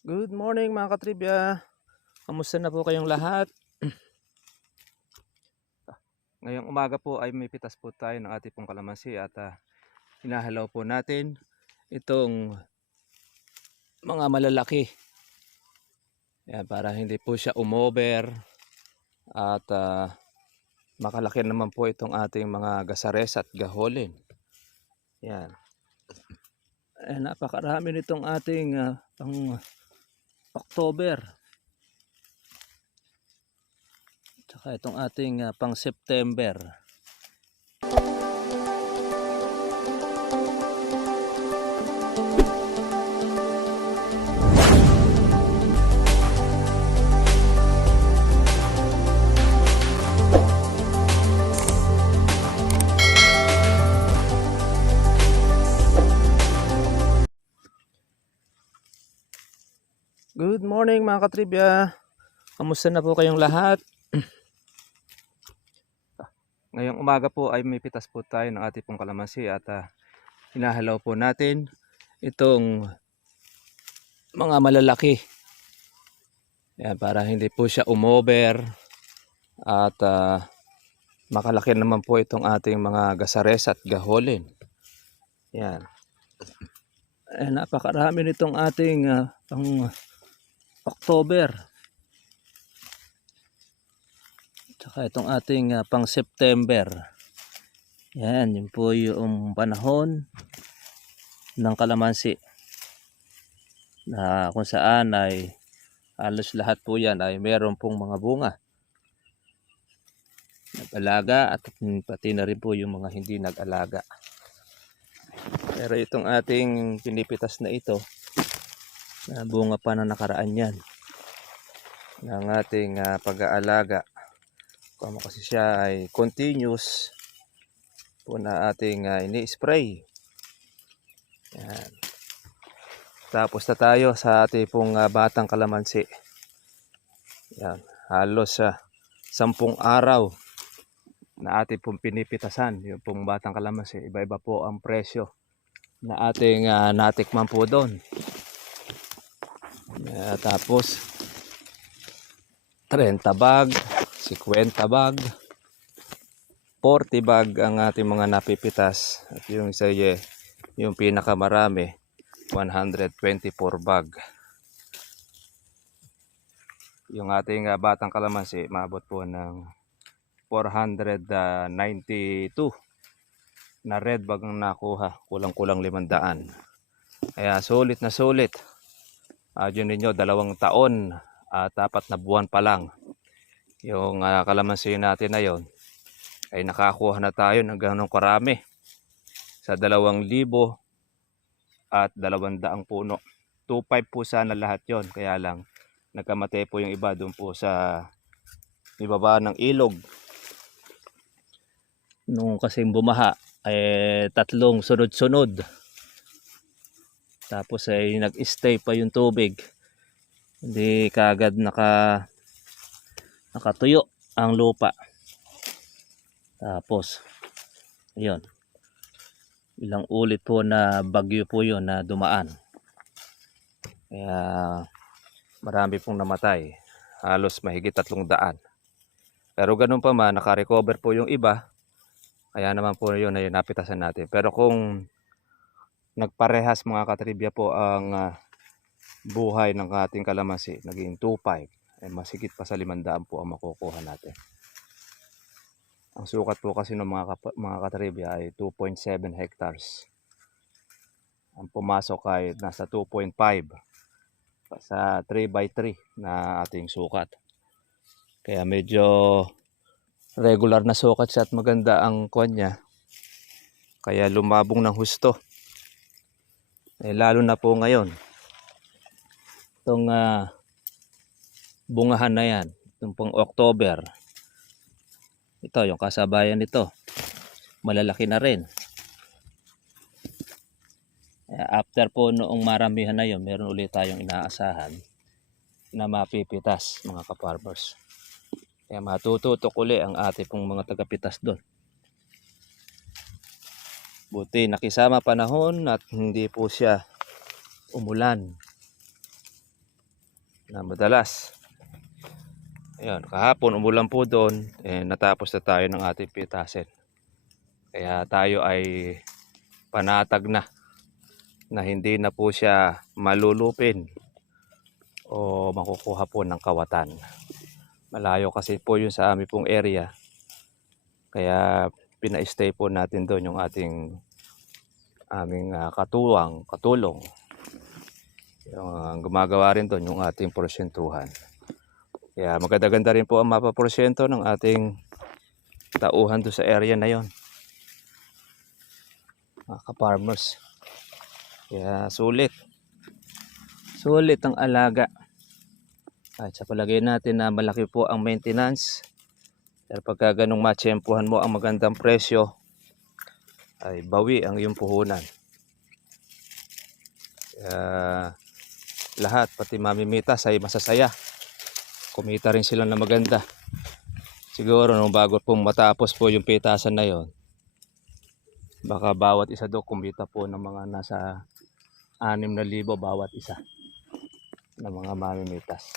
Good morning mga katribya. Kamusta na po kayong lahat? Ngayong umaga po ay may pitas po tayo ng ating pong kalamansi at hinahalaw po natin itong mga malalaki. Yan, para hindi po siya umover at makalaki naman po itong ating mga gasares at gaholin. Yan. Napakarami nitong ating pang October. Tsaka itong ating pang September. Good morning mga katribya. Kamusta na po kayong lahat? Ngayong umaga po ay may pitas po tayo ng ating pong kalamansi at hinahalaw po natin itong mga malalaki. Yan, para hindi po siya umover at makalaki naman po itong ating mga gasares at gaholin. Yan. Napakarami nitong ating pang October. Tsaka itong ating pang September. Yan, yun po yung panahon ng kalamansi. Na kung saan ay halos lahat po yan ay meron pong mga bunga. Nag-alaga at pati na rin po yung mga hindi nag-alaga. Pero itong ating pinipitas na ito, na bunga pa na nakaraan yan ng ating pag-aalaga. Kung kasi siya ay continuous po na ating ini-spray. Yan. Tapos na tayo sa ating pong batang kalamansi. Yan. Halos 10 araw na ating pong pinipitasan. Yung pong batang kalamansi. Iba-iba po ang presyo na ating natikman po doon. Tapos 30 bag, 50 bag, 40 bag ang ating mga napipitas. At yung isa yung pinakamarami, 124 bag. Yung ating batang kalamansi, maabot po ng 492 na red bag ang nakuha. Kulang-kulang 500. Kaya sulit na sulit. Yun ninyo, 2 taon at 4 na buwan pa lang. Yung kalamansi natin na yon ay nakakuha na tayo ng ganong karami sa 2,000 at 200 puno. 2,500 po sana lahat yon, kaya lang nagkamate po yung iba doon po sa ibaba ng ilog. Nung kasing bumaha ay 3 sunod-sunod. Tapos ay nag-stay pa yung tubig. Hindi kaagad nakatuyo ang lupa. Tapos ayun, ilang ulit po na bagyo po yun na dumaan. Kaya marami pong namatay. Halos mahigit 300. Pero ganun pa man, naka-recover po yung iba. Kaya naman po yun ay napitasan natin. Pero kung nagparehas mga katribya po ang buhay ng ating kalamansi, naging 2,500, ay masigit pa sa 500 po ang makukuha natin. Ang sukat po kasi ng mga katribya ay 2.7 hectares. Ang pumasok ay nasa 2.5 sa 3x3 na ating sukat. Kaya medyo regular na sukat siya at maganda ang kuwan niya. Kaya lumabong ng husto. Lalo na po ngayon. Itong bungahan na yan. Itong pang October. Ito yung kasabayan nito. Malalaki na rin. After po noong maramihan na yun, meron ulit tayong inaasahan na mapipitas mga ka-farmers. Kaya matututok uli ang ating pong mga tagapitas doon. Buti nakisama panahon at hindi po siya umulan. na madalas. Ayun, kahapon umulan po doon, natapos na tayo ng ating pitasin. Kaya tayo ay panatag na hindi na po siya malulupin o makukuha po ng kawatan. Malayo kasi po yun sa amin pong area. Kaya pina-stay po natin doon yung aming katulong. Yung gumagawa rin doon yung ating porsyentuhan. Kaya maganda-ganda rin po ang mapaporsyento ng ating tauhan doon sa area na yon, mga ka-farmers. Kaya sulit ang alaga. At sa palagay natin na malaki po ang maintenance, pero pagka ganong matsyempuhan mo ang magandang presyo, ay bawi ang iyong puhunan. Lahat, pati mamimitas ay masasaya. Kumita rin sila na maganda. Siguro nung bago pong matapos po yung pitasan na yon, baka bawat isa do kumita po ng mga nasa 6,000 bawat isa ng mga mamimitas.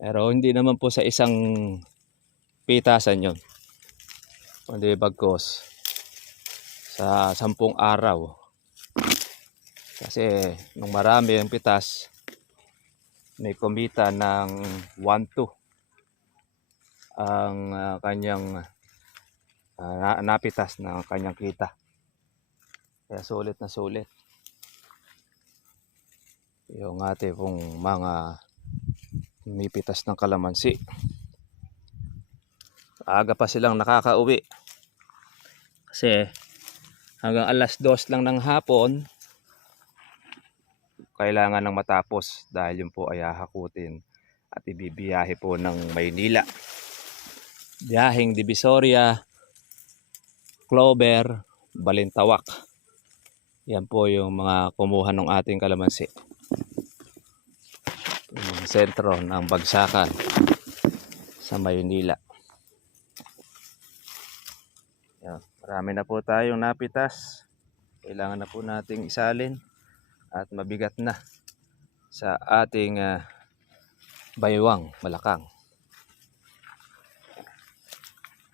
Pero hindi naman po sa isang pitasan yon, kundi bagkos sa 10 araw. Kasi nung marami ang pitas, may kumita ng 1-2 ang kanyang napitas ng kanyang kita. Kaya sulit na sulit yung ating pong mga mipitas ng kalamansi. Aga pa silang nakakauwi kasi hanggang 2:00 lang ng hapon kailangan ng matapos, dahil yun po ay hahakutin at ibibiyahe po ng Maynila. Biyaheng Divisoria, Clover, Balintawak. Yan po yung mga kumuha ng ating kalamansi. Yung sentro ng bagsakan sa Maynila. Yan. Marami na po tayong napitas. Kailangan na po nating isalin at mabigat na sa ating baywang malakang.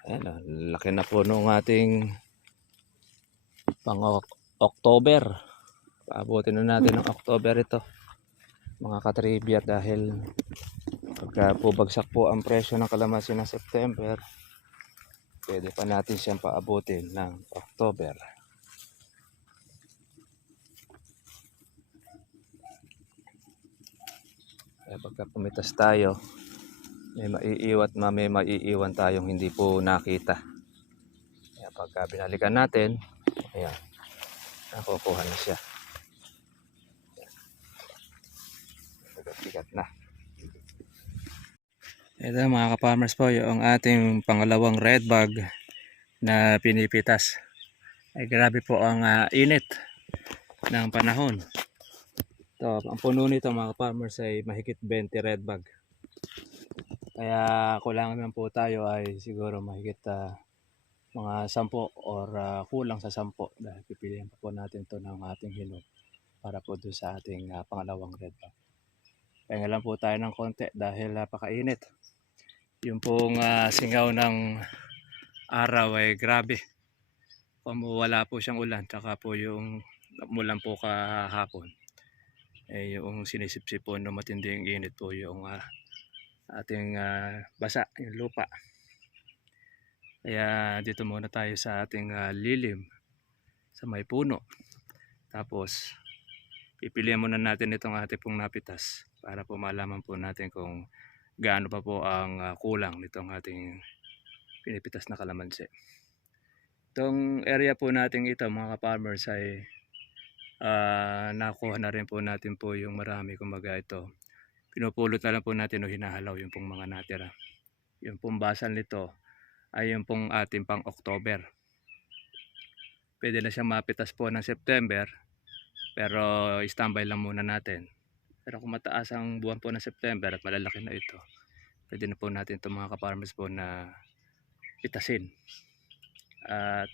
Ayan, laki na po nung ating pang October. Paabutin na natin ng October ito, mga katribya, dahil pagka po bagsak po ang presyo ng kalamansi ng September, pwede pa natin siyang paabutin ng October. Kaya pagka pumitas tayo, may maiiwan tayong hindi po nakita. Kaya pagka binalikan natin, ayan, nakukuha na siya. Bigat na. Ito mga ka-farmers po, yung ating pangalawang red bag na pinipitas. Ay grabe po ang init ng panahon. Ito, ang puno nito mga ka-farmers ay mahigit 20 red bag. Kaya kulangan naman po tayo ay siguro mahigit mga 10 or kulang sa 10, dahil pipilihan po natin ito ng ating hinog para po doon sa ating pangalawang red bag. Kaya lang po tayo ng konti dahil napakainit. Yung pong singaw ng araw ay grabe. Wala po siyang ulan, tsaka po yung umulan po kahapon. Yung sinisipsip po no matinding init po yung ating basa, yung lupa. Kaya dito muna tayo sa ating lilim sa may puno. Tapos pipilihan muna natin itong ating pong napitas para po malaman po natin kung gaano pa po ang kulang nitong ating pinipitas na kalamansi. Itong area po natin ito mga ka-farmers ay nakuha na rin po natin po yung marami. Kumbaga ito, pinupulot na lang po natin o hinahalaw yung pong mga natira. Yung pong basal nito ay yung pong ating pang October. Pwede na siyang mapitas po ng September, pero standby lang muna natin. Pero kung mataas ang buwan po ng September at malalaki na ito, pwede na po natin itong mga ka-farmers po na pitasin. At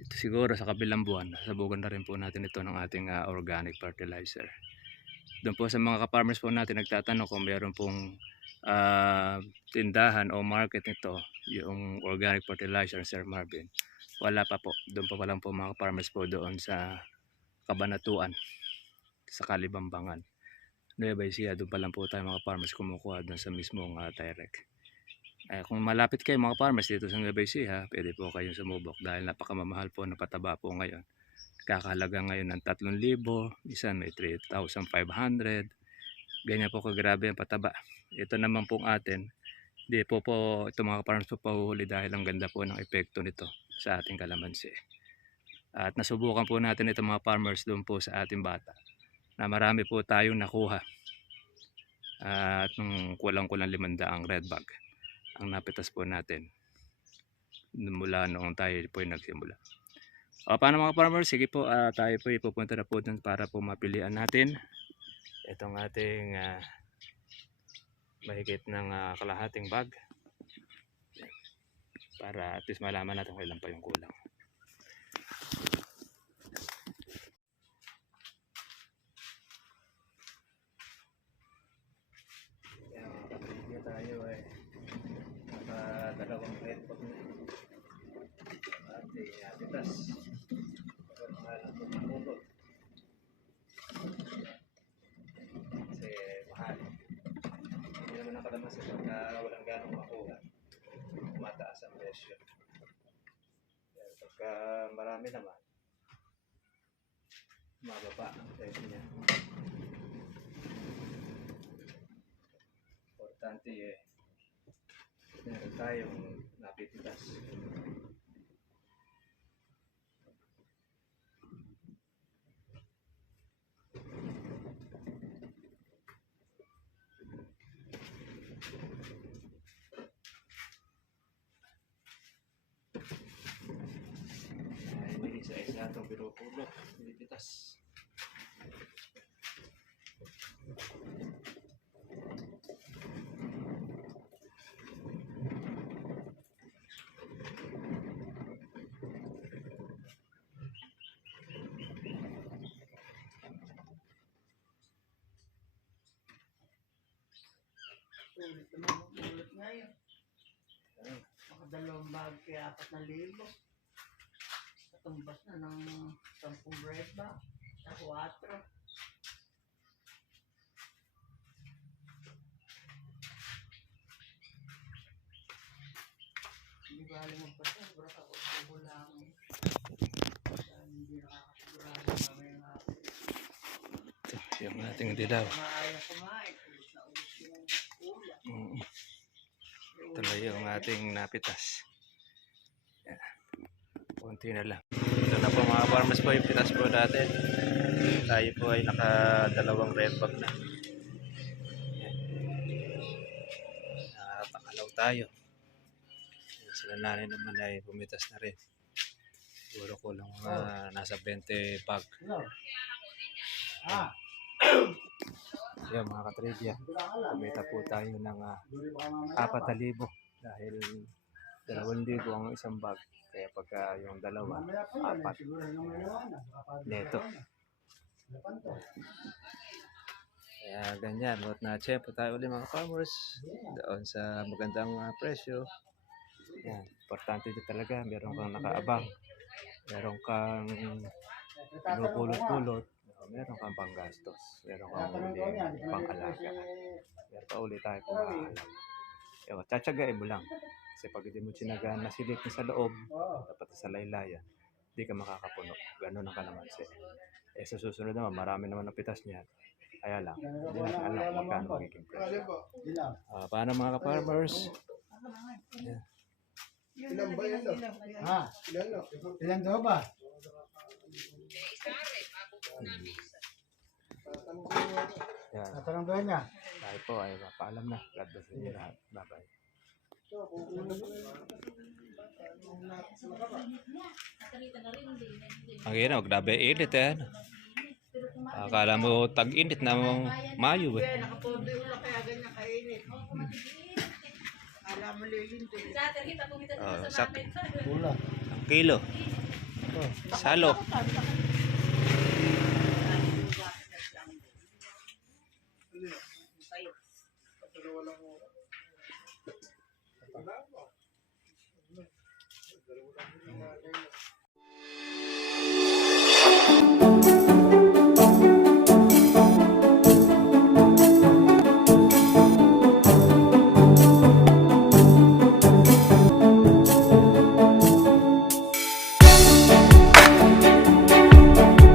ito siguro sa kabilang buwan, sabugan na rin po natin ito ng ating organic fertilizer. Doon po sa mga ka-farmers po natin nagtatanong kung meron pong tindahan o market nito, yung organic fertilizer, Sir Marvin. Wala pa po. Doon pa lang po mga farmers po doon sa Kabanatuan, sa Kalibambangan. Nueva Ecija, doon pa lang po tayo mga farmers kumukuha doon sa mismong direct. Kung malapit kayo mga farmers dito sa Nueva Ecija, pwede po kayong sumubok dahil napakamamahal po na pataba po ngayon. Kakahalaga ngayon ng 3,000, isa may 3,500. Ganyan po kagrabe ang pataba. Ito naman pong atin, di po ito mga farmers po pahuhuli dahil ang ganda po ng epekto nito sa ating kalamansi. At nasubukan po natin ito mga farmers doon po sa ating bata na marami po tayong nakuha. At nung kulang-kulang 500 red bag ang napitas po natin mula noong tayo po yung nagsimula. Paano mga farmers? Sige po, tayo po ipupunta na po dun para po mapilian natin itong ating mahigit ng kalahating bag para at least malaman natin kung ilan pa yung kulang. Yan, tayo ay nakadalawang red bag na ating pitas. Kasi mahal. Hindi naman ang kalamansi pagka walang ganong makuha, mataas ang presyo. Pero pagka marami naman, mababa ang presyo niya. Importante meron tayong napipitas. Hindi isa-isa itong pinupulot, pinipitas. Ulit naman ang ulit ngayon. Makadalawang bag kaya 4,000. Katumbas na ng 10 bread bag. Sa 4. Hindi ba alam mo pa ito? Siguro ka upo lang. Hindi nakakasigurado mamaya nga. Ito yung ating dilaw. Ayaw kumain. Ulit na ulit yung ulam. Ito na yung ating napitas. Yan. Kunti na lang. Ito na po mga farmers po yung pitas po natin. Tayo po ay nakadalawang red bag na. Nakakalaw tayo. Sila nanay naman ay pumitas na rin. Siguro ko lang nasa 20 bag. Yan mga katribya. Kumita po tayo ng 4,000 dahil 2,000 ang isang bag. Kaya pagka yung dalawa, 4 neto. Kaya ganyan, buat na tiyempo tayo ulit mga farmers doon sa magandang presyo. Yan, importante din talaga, meron kang nakaabang, meron kang pinupulot-pulot, meron kang panggastos, meron kang uling pang-alaga. Meron pa ulit tayo pang-alaga. Tsatsagain mo lang. Kasi pag hindi mo sinagaan na silip sa loob, dapat sa laylayan, hindi ka makakapuno. Ganun ang kalamansi. Sa susunod naman, marami naman ang pitas niya. Kaya lang, hindi natin alam kung magkano magiging presyo. Paano mga ka-farmers? Yeah. Ilan ba yan? Ilan daw ba? Yan. Tatanong ba niya? Tayo po ay paalam na. God bless you lahat. Bye-bye. Ang hirap, grabe init eh. Akala mo tag-init na Mayo eh. Nakapondo yung ulo kaya ganyan kainit. Alam mo lilintin. Pula. Ang kilo. Salo. walang oras. Wala pa. Dalawa lang din natin.